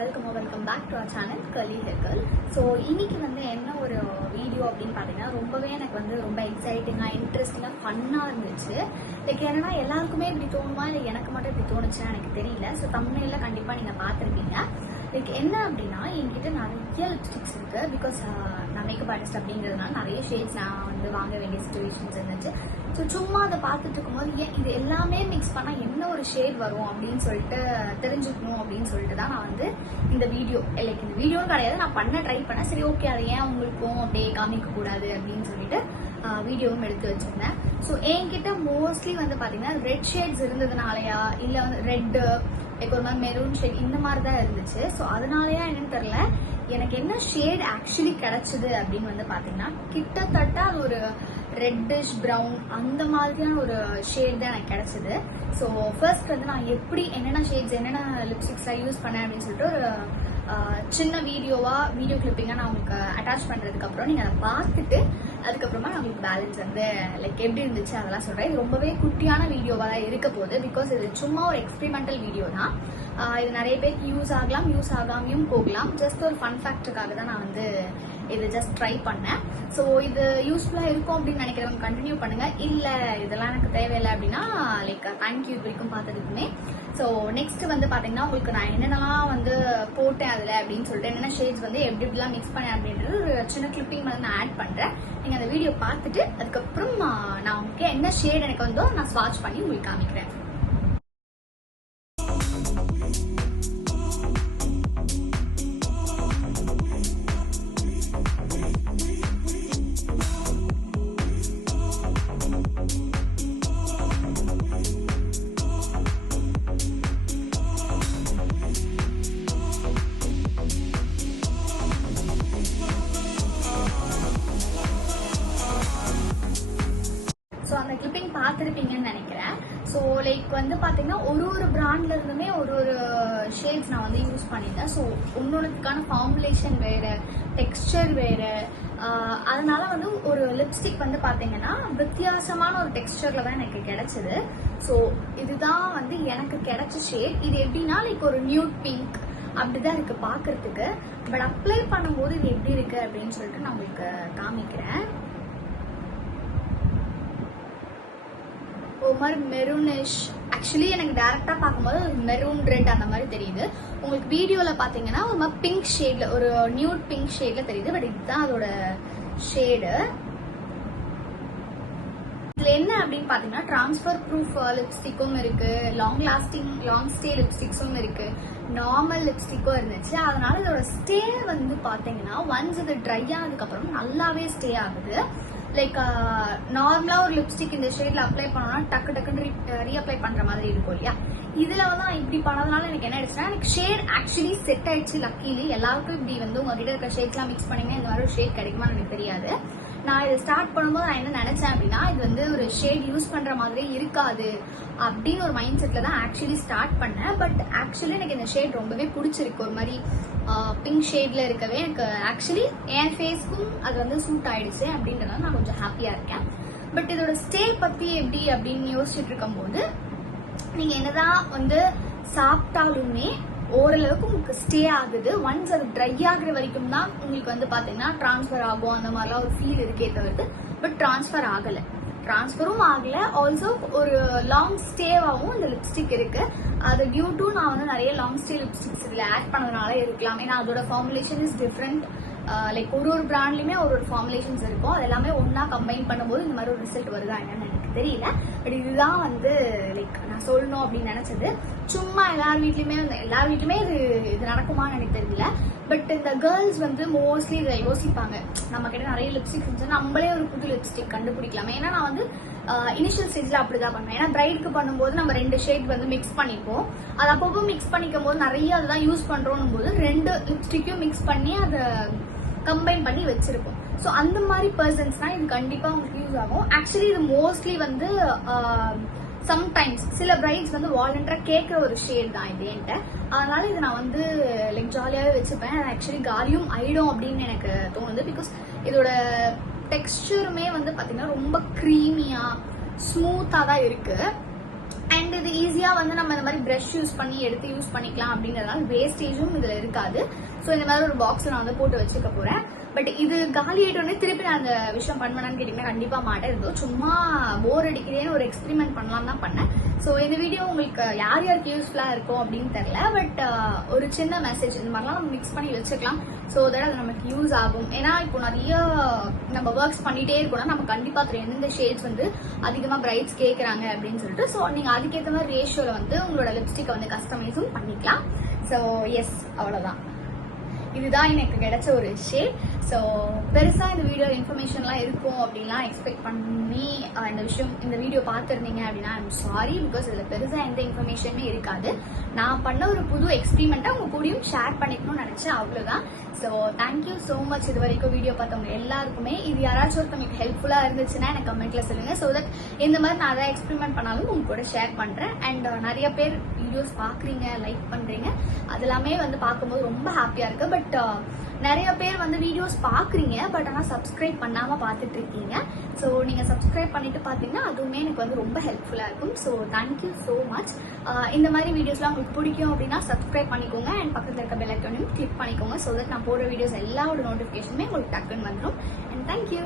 Welcome back to our channel curly hair girl. So இன்னைக்கு என்ன ஒரு வீடியோ அப்படின்னு பார்த்தீங்கன்னா ரொம்பவே எனக்கு ரொம்ப எக்ஸைட்டிங்காக இன்ட்ரெஸ்டிங்காக ஃபன்னாக இருந்துச்சு. லைக் என்னன்னா எல்லாருக்குமே இப்படி தோணுமா இல்லை எனக்கு மட்டும் இப்படி தோணுச்சுன்னா எனக்கு தெரியல. ஸோ தமிழில் கண்டிப்பாக நீங்கள் பார்த்துருப்பீங்க. லைக் என்ன அப்படின்னா என்கிட்ட நிறைய லிப்ஸ்டிக்ஸ் இருக்கு. பிகாஸ் நான் மேக்கப் ஆர்டிஸ்ட் அப்படிங்கிறதுனால நிறைய ஷேட்ஸ் நான் வாங்க வேண்டிய சுச்சுவேஷன்ஸ் இருந்துச்சு. ஸோ சும்மா அதை பார்த்துட்டு இருக்கும்போது ஏன் இது எல்லாமே மிக்ஸ் பண்ணால் என்ன ஒரு ஷேட் வரும் அப்படின்னு சொல்லிட்டு தெரிஞ்சுக்கணும் அப்படின்னு சொல்லிட்டு தான் நான் இந்த வீடியோ லைக் இந்த வீடியோன்னு கிடையாது, நான் ட்ரை பண்ணேன். சரி ஓகே, அதை ஏன் உங்களுக்கும் அப்படியே காமிக்க கூடாது அப்படின்னு சொல்லிட்டு வீடியோவும் எடுத்து வச்சிருந்தேன். ஸோ என்கிட்ட மோஸ்ட்லி பார்த்தீங்கன்னா ரெட் ஷேட்ஸ் இருந்ததுனாலயா இல்லை ரெட்டு லைக் ஒரு மாதிரி மெரூன் ஷேட் இந்த மாதிரி தான் இருந்துச்சு. ஸோ அதனாலயா என்னன்னு தெரியல, எனக்கு என்ன ஷேட் ஆக்சுவலி கிடைச்சது அப்படின்னு பார்த்தீங்கன்னா கிட்டத்தட்ட அது ஒரு ரெட்டிஷ் ப்ரௌன் அந்த மாதிரியான ஒரு ஷேட் தான் எனக்கு கிடைச்சது. ஸோ ஃபர்ஸ்ட் நான் எப்படி என்னென்ன ஷேட்ஸ் என்னென்ன லிப்ஸ்டிக்ஸ்லாம் யூஸ் பண்ணேன் அப்படின்னு சொல்லிட்டு ஒரு சின்ன வீடியோ கிளிப்பிங்காக நான் உங்களுக்கு அட்டாச் பண்ணுறதுக்கு அப்புறம் நீங்கள் அதை பார்த்துட்டு அதுக்கப்புறமா நான் உங்களுக்கு பேலன்ஸ் லைக் எப்படி இருந்துச்சு அதெல்லாம் சொல்கிறேன். இது ரொம்பவே குட்டியான வீடியோவாக தான் இருக்க போகுது. பிகாஸ் இது சும்மா ஒரு எக்ஸ்பெரிமெண்டல் வீடியோ தான். இது நிறைய பேருக்கு யூஸ் ஆகலாம், யூஸ் ஆகாமையும் போகலாம். ஜஸ்ட் ஒரு ஃபன் ஃபேக்டருக்காக தான் நான் இது ஜஸ்ட் ட்ரை பண்ணேன். ஸோ இது யூஸ்ஃபுல்லாக இருக்கும் அப்படின்னு நினைக்கிறவங்க கண்டினியூ பண்ணுங்க. இல்லை இதெல்லாம் எனக்கு தேவையில்லை அப்படின்னா லைக் தேங்க்யூ இது வரைக்கும் பார்த்ததுக்குமே. ஸோ நெக்ஸ்ட் பார்த்தீங்கன்னா உங்களுக்கு நான் என்னென்னலாம் போட்டேன் அதில் அப்படின்னு சொல்லிட்டு என்னென்ன ஷேட்ஸ் எப்படி எப்படிலாம் மிக்ஸ் பண்ணேன் அப்படின்றது ஒரு சின்ன கிளிப்பிங் நான் ஆட் பண்ணுறேன். நீங்கள் அந்த வீடியோ பார்த்துட்டு அதுக்கப்புறம் நான் உங்களுக்கு என்ன ஷேட் எனக்கு வந்தோ நான் ஸ்வாட்ச் பண்ணி உங்களுக்கு காமிக்கிறேன். ஸோ அந்த கிளிப்பிங் பார்த்துருப்பீங்கன்னு நினைக்கிறேன். ஸோ லைக் பார்த்தீங்கன்னா ஒரு பிராண்ட்ல இருந்துமே ஒரு ஷேட்ஸ் நான் யூஸ் பண்ணியிருந்தேன். ஸோ ஒன்னொன்றுக்கான ஃபார்முலேஷன் வேறு, டெக்ஸ்டர் வேறு. அதனால ஒரு லிப்ஸ்டிக் பார்த்தீங்கன்னா வித்தியாசமான ஒரு டெக்ஸ்டர்ல தான் எனக்கு கிடைச்சது. ஸோ இதுதான் எனக்கு கிடைச்ச ஷேட். இது எப்படின்னா லைக் ஒரு நியூட் பிங்க் அப்படிதான் இருக்கு பார்க்கறதுக்கு. பட் அப்ளை பண்ணும்போது இது எப்படி இருக்கு அப்படின்னு சொல்லிட்டு நான் உங்களுக்கு காமிக்கிறேன். ஒரு மாதிரி மெரூனிஷ், ஆக்சுவலி எனக்கு டைரக்டா பார்க்கும்போது மெரூன் ரெட் அந்த மாதிரி தெரியுது. உங்களுக்கு வீடியோல பாத்தீங்கன்னா ஒரு மாதிரி பிங்க் ஷேட்ல, ஒரு நியூட் பிங்க் ஷேட்ல தெரியுது. பட் இதுதான் அதோட ஷேடு. இதுல என்ன அப்படின்னு பாத்தீங்கன்னா டிரான்ஸ்பர் ப்ரூஃப் லிப்ஸ்டிக்கும் இருக்கு, லாங் ஸ்டே லிப்ஸ்டிக்ஸும் இருக்கு, நார்மல் லிப்ஸ்டிக்கும் இருந்துச்சு. அதனால இதோட ஸ்டே பாத்தீங்கன்னா ஒன்ஸ் இது ட்ரை ஆனதுக்கு அப்புறம் நல்லாவே ஸ்டே ஆகுது. லைக் நார்மலா ஒரு லிப்ஸ்டிக் இந்த ஷேட்ல அப்ளை பண்ணோம்னா டக்குன்னு ரீஅப்ளை பண்ற மாதிரி இருக்கும் இல்லையா. இதுல இப்படி பண்ணதுனால எனக்கு என்ன ஆயிடுச்சுன்னா எனக்கு ஷேட் ஆக்சுவலி செட் ஆயிடுச்சு. லக்கிலி எல்லாருக்கும் இப்படி உங்ககிட்ட இருக்க ஷேட்ஸ் எல்லாம் மிக்ஸ் பண்ணீங்கன்னா இந்த மாதிரி ஒரு ஷேட் கிடைக்குமான்னு எனக்கு தெரியாது. நான் இதை ஸ்டார்ட் பண்ணும்போது நான் என்ன நினைச்சேன் அப்படின்னா இது ஒரு ஷேட் யூஸ் பண்ற மாதிரியே இருக்காது அப்படின்னு ஒரு மைண்ட் செட்ல தான் ஆக்சுவலி ஸ்டார்ட் பண்ணேன். பட் ஆக்சுவலி எனக்கு இந்த ஷேட் ரொம்பவே பிடிச்சிருக்கு. ஒரு மாதிரி பிங்க் ஷேட்ல இருக்கவே எனக்கு ஆக்சுவலி என் ஃபேஸ்க்கும் அது சூட் ஆயிடுச்சு அப்படின்றதுனால நான் கொஞ்சம் ஹாப்பியா இருக்கேன். பட் இதோட ஸ்டே பத்தி எப்படி அப்படின்னு யோசிச்சுட்டு இருக்கும் போது நீங்க என்னதான் சாப்பிட்டாலுமே ஓரளவுக்கு உங்களுக்கு ஸ்டே ஆகுது. ஒன்ஸ் அது ட்ரை ஆகுற வரைக்கும் தான் உங்களுக்கு பாத்தீங்கன்னா டிரான்ஸ்பர் ஆகும் அந்த மாதிரிலாம் ஒரு ஃபீல் இருக்கே தவிர்த்து பட் டிரான்ஸ்பரும் ஆகல. ஆல்சோ ஒரு லாங் ஸ்டேவாகவும் இந்த லிப்ஸ்டிக் இருக்கு. அது டியூ டு நான் நிறைய லாங் ஸ்டே லிப்ஸ்டிக்ஸ் இதுல ஆட் பண்ணதுனால இருக்கலாம். ஏன்னா அதோட ஃபார்முலேஷன் இஸ் டிஃப்ரெண்ட். லைக் ஒரு பிராண்ட்லயுமே ஒரு ஃபார்முலேஷன்ஸ் இருக்கும். அது எல்லாமே ஒன்னா கம்பைன் பண்ணும்போது இந்த மாதிரி ஒரு ரிசல்ட் வருதா என்னன்னு எனக்கு தெரியல. பட் இதுதான் லைக் நான் சொல்லணும் அப்படின்னு நினைச்சது. சும்மா எல்லார் வீட்லயுமே இது நடக்குமான்னு எனக்கு தெரியல. பட் இந்த கேர்ள்ஸ் மோஸ்ட்லி இதை யோசிப்பாங்க, நம்ம கிட்ட நிறைய லிப்ஸ்டிக் இருந்துச்சு நம்மளே ஒரு புது லிப்ஸ்டிக் கண்டுபிடிக்கலாமே. ஏன்னா நான் இனிஷியல் ஸ்டேஜ்ல அப்படிதான் பண்ணுவேன். ஏன்னா பிரைடுக்கு பண்ணும்போது நம்ம 2 ஷேட் மிக்ஸ் பண்ணிப்போம். அது அப்பப்போ மிக்ஸ் பண்ணிக்கும் போது நிறைய அதுதான் யூஸ் பண்றோம் போது 2 லிப்ஸ்டிக்கும் மிக்ஸ் பண்ணி அதை கம்பைன் பண்ணி வச்சிருப்போம். ஸோ அந்த மாதிரி பர்சன்ஸ்னா இது கண்டிப்பா உங்களுக்கு யூஸ் ஆகும். ஆக்சுவலி இது மோஸ்ட்லி சம்டைம்ஸ் சில பிரைட்ஸ் வாலண்டரா கேட்கிற ஒரு ஷேட் தான் இது என்கிட்ட. அதனால இது நான் லைக் ஜாலியாவே வச்சுப்பேன். ஆக்சுவலி காலியும் ஆயிடும் அப்படின்னு எனக்கு தோணுது. பிகாஸ் இதோட டெக்ஸ்டருமே பாத்தீங்கன்னா ரொம்ப க்ரீமியா ஸ்மூத்தா தான் இருக்கு. அண்ட் இது ஈஸியா வந்து நம்ம இந்த மாதிரி பிரஷ் யூஸ் பண்ணி எடுத்து யூஸ் பண்ணிக்கலாம் அப்படிங்கறதுனால வேஸ்டேஜும் இதுல இருக்காது. ஸோ இந்த மாதிரி ஒரு பாக்ஸ் நான் வந்து போட்டு வச்சுக்க போறேன். பட் இது காலி ஆயிட்டோடனே திருப்பி நான் அந்த விஷயம் பண்ணுவேன்னு கேட்டீங்கன்னா கண்டிப்பா மாட்டேன். இருந்தோம் சும்மா போர் அடிக்கிறேன்னு ஒரு எக்ஸ்பெரிமெண்ட் பண்ணலாம் தான் பண்ணேன். ஸோ இந்த வீடியோ உங்களுக்கு யார் யாருக்கு யூஸ்ஃபுல்லா இருக்கும் அப்படின்னு தெரியல. பட் ஒரு சின்ன மெசேஜ், இந்த மாதிரிலாம் நம்ம மிக்ஸ் பண்ணி வச்சுக்கலாம். ஸோ தட் அது நமக்கு யூஸ் ஆகும். ஏன்னா இப்போ நிறைய நம்ம ஒர்க்ஸ் பண்ணிட்டே இருக்கோம்னா நம்ம கண்டிப்பா தெரியும் எந்தெந்த ஷேட்ஸ் வந்து அதிகமா பிரைட்ஸ் கேட்கறாங்க அப்படின்னு சொல்லிட்டு. ஸோ நீங்க அதுக்கேற்ற மாதிரி ரேஷியோல வந்து உங்களோட லிப்ஸ்டிக்கை வந்து கஸ்டமைஸும் பண்ணிக்கலாம். ஸோ எஸ், அவ்வளவுதான். இதுதான் எனக்கு கிடைச்ச ஒரு ஷேட். ஸோ பெருசா இந்த வீடியோ இன்ஃபர்மேஷன்லாம் இருக்கும் அப்படின்லாம் எக்ஸ்பெக்ட் பண்ணி இந்த வீடியோ பார்த்துருந்தீங்க அப்படின்னா ஐம் சாரி. பிகாஸ் இதுல பெருசா எந்த இன்ஃபர்மேஷனுமே இருக்காது. நான் பண்ண ஒரு புது எக்ஸ்பெரிமெண்ட்டை உங்க கூடயும் ஷேர் பண்ணிக்கணும்னு நினைச்சேன், அவ்வளவுதான். ஸோ தேங்க்யூ ஸோ மச் இது வரைக்கும் வீடியோ பார்த்தவங்க எல்லாருக்குமே. இது யாராச்சும் ஒருத்தவங்களுக்கு ஹெல்ப்ஃபுல்லா இருந்துச்சுன்னா எனக்கு கமெண்ட்ல சொல்லுங்க. ஸோ தட் இந்த மாதிரி நான் அதை எக்ஸ்பெரிமெண்ட் பண்ணாலும் உங்க கூட ஷேர் பண்றேன். அண்ட் நிறைய பேர் வீடியோஸ் பாக்குறீங்க, லைக் பண்றீங்க, அது எல்லாமே வந்து பார்க்கும்போது ரொம்ப ஹாப்பியா இருக்கு. பட் நிறைய பேர் வந்து வீடியோஸ் பாக்குறீங்க, பட் ஆனா சப்ஸ்கிரைப் பண்ணாம பார்த்துட்டு இருக்கீங்க. ஸோ நீங்க சப்ஸ்கிரைப் பண்ணிட்டு பாத்தீங்கன்னா அதுவுமே எனக்கு வந்து ரொம்ப ஹெல்ப்ஃபுல்லா இருக்கும். So thank you so much. இந்த மாதிரி வீடியோஸ்லாம் உங்களுக்கு பிடிக்கும் அப்படின்னா சப்ஸ்கிரைப் பண்ணிக்கோங்க. அண்ட் பக்கத்தில் இருக்க பெல் ஐக்கானையும் கிளிக் பண்ணிக்கோங்க. ஸோ தட் நான் போடுற வீடியோஸ் எல்லாரோட நோட்டிஃபிகேஷனுமே உங்களுக்கு டக்குன்னு வந்துடும். And thank you.